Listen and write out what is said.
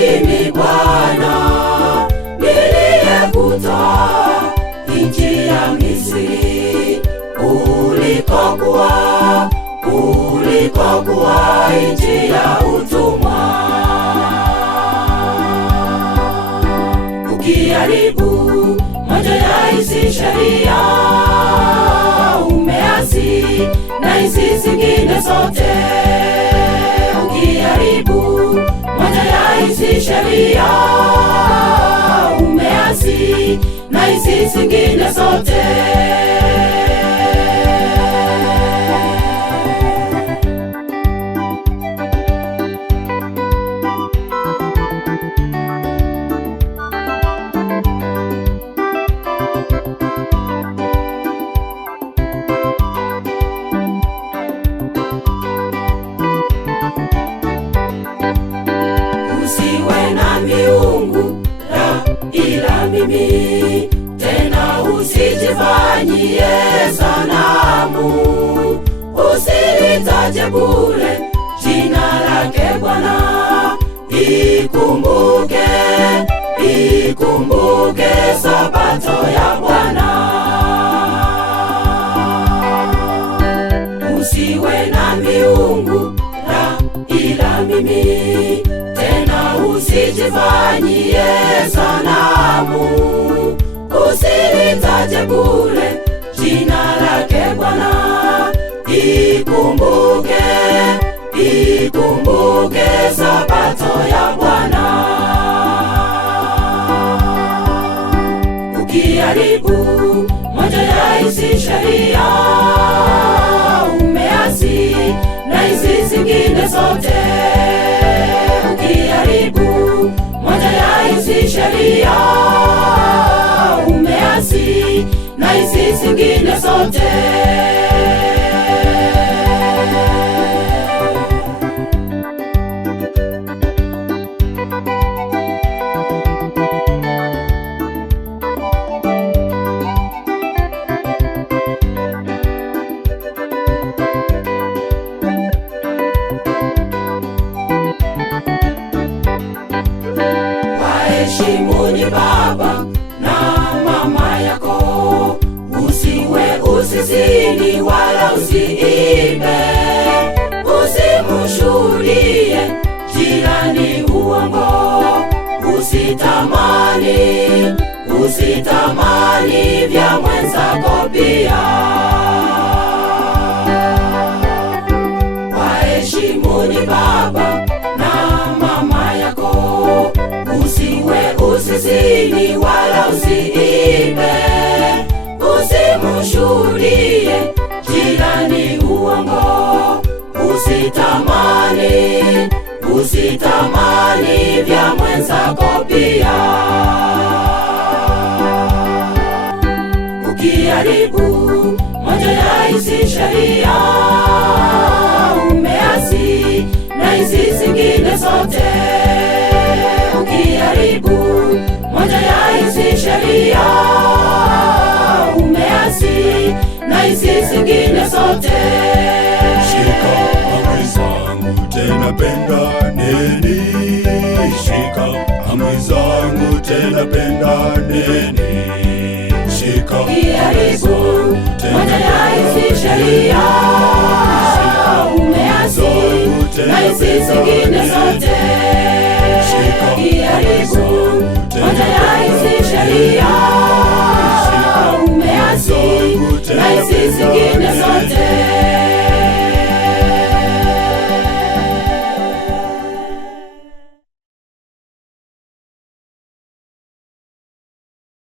ndimi Bwana niliyekutoa nchi ya Misri, ulikokuwa nchi ya utumwa. Ukiharibu moja ya hizi sheria, umeasi na hizi zingine zote. Ukiharibu moja ya hizi sheria, umeasi na hizi zingine zote. Usiwe na miungu ila mimi, tena usijifanyie sanamu. Usilitaje bure jina lake Bwana, ikumbuke sabato ya Bwana. Usiwe na miungu ila mimi, tena usijifanyie sanamu. Usilitaje bure jina lake Bwana, ikumbuke sabato ya Bwana. Ukiharibu moja ya hizi sheria, umeasi na hizi zingine zote. Ukiharibu moja ya hizi sheria, umeasi na hizi zingine zote. Waheshimuni baba na mama yako, usizini wala usiibe, usimshuhudie jirani uongo, usitamani vya mwenzako pia. Waheshimuni baba na mama yako, usizini wala usiibe, usimshuhudie jirani uongo, usitamani vya mwenzako pia. Ukiharibu moja ya hizi sheria, umeasi na hizi zingine zote. Ukiharibu moja ya hizi sheria, umeasi na hizi zingine zote. Shika amri zangu tena pendaneni, shika amri zangu tena pendaneni, shika Ukiharibu